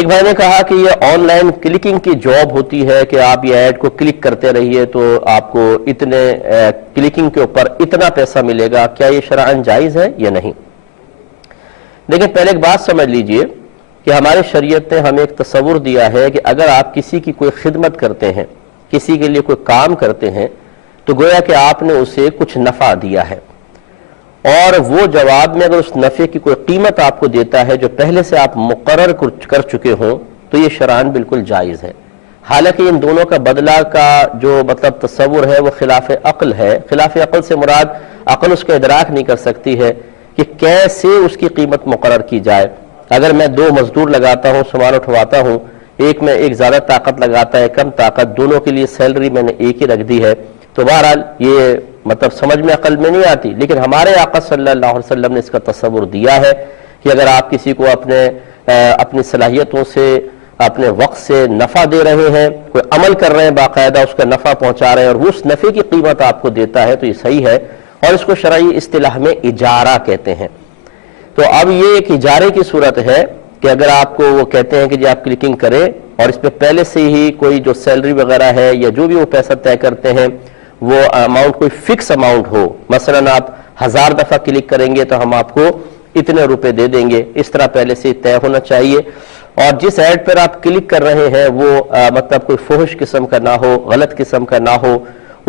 ایک بھائی نے کہا کہ یہ آن لائن کلکنگ کی جاب ہوتی ہے کہ آپ یہ ایڈ کو کلک کرتے رہیے تو آپ کو اتنے کلکنگ کے اوپر اتنا پیسہ ملے گا، کیا یہ شرعاً جائز ہے یا نہیں؟ لیکن پہلے ایک بات سمجھ لیجئے کہ ہمارے شریعت نے ہمیں ایک تصور دیا ہے کہ اگر آپ کسی کی کوئی خدمت کرتے ہیں، کسی کے لیے کوئی کام کرتے ہیں، تو گویا کہ آپ نے اسے کچھ نفع دیا ہے، اور وہ جواب میں اگر اس نفع کی کوئی قیمت آپ کو دیتا ہے جو پہلے سے آپ مقرر کر چکے ہوں تو یہ شرعاً بالکل جائز ہے۔ حالانکہ ان دونوں کا بدلہ کا جو تصور ہے وہ خلاف عقل ہے۔ خلاف عقل سے مراد عقل اس کا ادراک نہیں کر سکتی ہے کہ کیسے اس کی قیمت مقرر کی جائے۔ اگر میں دو مزدور لگاتا ہوں، سامان اٹھواتا ہوں، ایک میں ایک زیادہ طاقت لگاتا ہے، کم طاقت، دونوں کے لیے سیلری میں نے ایک ہی رکھ دی ہے، تو بہرحال یہ سمجھ میں عقل میں نہیں آتی۔ لیکن ہمارے آقا صلی اللہ علیہ وسلم نے اس کا تصور دیا ہے کہ اگر آپ کسی کو اپنی صلاحیتوں سے، اپنے وقت سے نفع دے رہے ہیں، کوئی عمل کر رہے ہیں، باقاعدہ اس کا نفع پہنچا رہے ہیں، اور وہ اس نفع کی قیمت آپ کو دیتا ہے تو یہ صحیح ہے، اور اس کو شرعی اصطلاح میں اجارہ کہتے ہیں۔ تو اب یہ ایک اجارے کی صورت ہے کہ اگر آپ کو وہ کہتے ہیں کہ جی آپ کلکنگ کریں اور اس پہ پہلے سے ہی کوئی جو سیلری وغیرہ ہے یا جو بھی وہ پیسہ طے کرتے ہیں وہ اماؤنٹ کوئی فکس اماؤنٹ ہو، مثلا آپ 1000 دفعہ کلک کریں گے تو ہم آپ کو اتنے روپے دے دیں گے، اس طرح پہلے سے طے ہونا چاہیے۔ اور جس ایڈ پر آپ کلک کر رہے ہیں وہ کوئی فحش قسم کا نہ ہو، غلط قسم کا نہ ہو،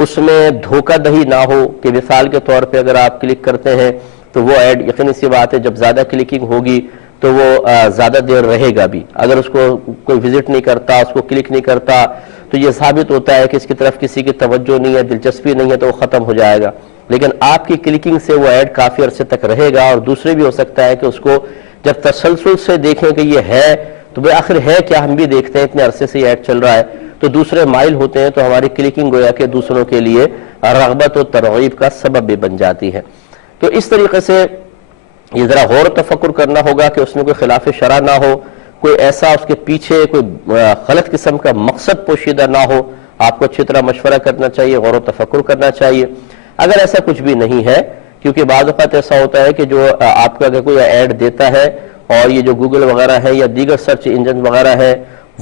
اس میں دھوکہ دہی نہ ہو کہ مثال کے طور پہ اگر آپ کلک کرتے ہیں تو وہ ایڈ یقینی سی بات ہے جب زیادہ کلکنگ ہوگی تو وہ زیادہ دیر رہے گا بھی، اگر اس کو کوئی وزٹ نہیں کرتا، اس کو کلک نہیں کرتا تو یہ ثابت ہوتا ہے کہ اس کی طرف کسی کی توجہ نہیں ہے، دلچسپی نہیں ہے، تو وہ ختم ہو جائے گا۔ لیکن آپ کی کلکنگ سے وہ ایڈ کافی عرصے تک رہے گا، اور دوسرے بھی ہو سکتا ہے کہ اس کو جب تسلسل سے دیکھیں کہ یہ ہے تو بے آخر ہے کیا، ہم بھی دیکھتے ہیں اتنے عرصے سے یہ ایڈ چل رہا ہے، تو دوسرے مائل ہوتے ہیں تو ہماری کلکنگ گویا کہ دوسروں کے لیے رغبت و ترغیب کا سبب بھی بن جاتی ہے۔ تو اس طریقے سے یہ ذرا غور و تفکر کرنا ہوگا کہ اس میں کوئی خلاف شرع نہ ہو، کوئی ایسا اس کے پیچھے کوئی غلط قسم کا مقصد پوشیدہ نہ ہو۔ آپ کو اچھی طرح مشورہ کرنا چاہیے، غور و تفکر کرنا چاہیے۔ اگر ایسا کچھ بھی نہیں ہے، کیونکہ بعض اوقات ایسا ہوتا ہے کہ جو آپ کا اگر کوئی ایڈ دیتا ہے اور یہ جو گوگل وغیرہ ہے یا دیگر سرچ انجن وغیرہ ہے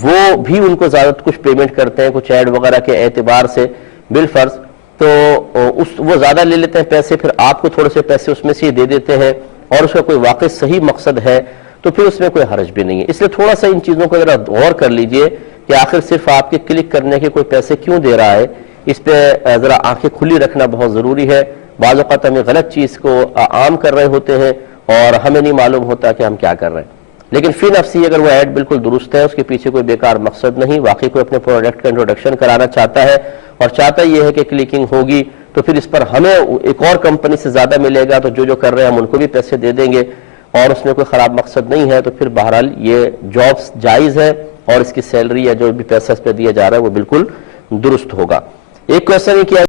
وہ بھی ان کو زیادہ کچھ پیمنٹ کرتے ہیں کچھ ایڈ وغیرہ کے اعتبار سے بالفرض، تو وہ زیادہ لے لیتے ہیں پیسے، پھر آپ کو تھوڑے سے پیسے اس میں سے دے دیتے ہیں، اور اس کا کوئی واقع صحیح مقصد ہے تو پھر اس میں کوئی حرج بھی نہیں ہے۔ اس لیے تھوڑا سا ان چیزوں کو ذرا غور کر لیجئے کہ آخر صرف آپ کے کلک کرنے کے کوئی پیسے کیوں دے رہا ہے، اس پہ ذرا آنکھیں کھلی رکھنا بہت ضروری ہے۔ بعض اوقات ہمیں غلط چیز کو عام کر رہے ہوتے ہیں اور ہمیں نہیں معلوم ہوتا کہ ہم کیا کر رہے ہیں۔ لیکن فی نفسی اگر وہ ایڈ بالکل درست ہے، اس کے پیچھے کوئی بیکار مقصد نہیں، واقعی کوئی اپنے پروڈکٹ کا انٹروڈکشن کرانا چاہتا ہے اور چاہتا یہ ہے کہ کلکنگ ہوگی تو پھر اس پر ہمیں ایک اور کمپنی سے زیادہ ملے گا، تو جو کر رہے ہیں ہم ان کو بھی پیسے دے دیں گے، اور اس میں کوئی خراب مقصد نہیں ہے، تو پھر بہرحال یہ جابس جائز ہے اور اس کی سیلری یا جو بھی پیسہ اس پہ دیا جا رہا ہے وہ بالکل درست ہوگا۔ ایک کویسچن یہ کیا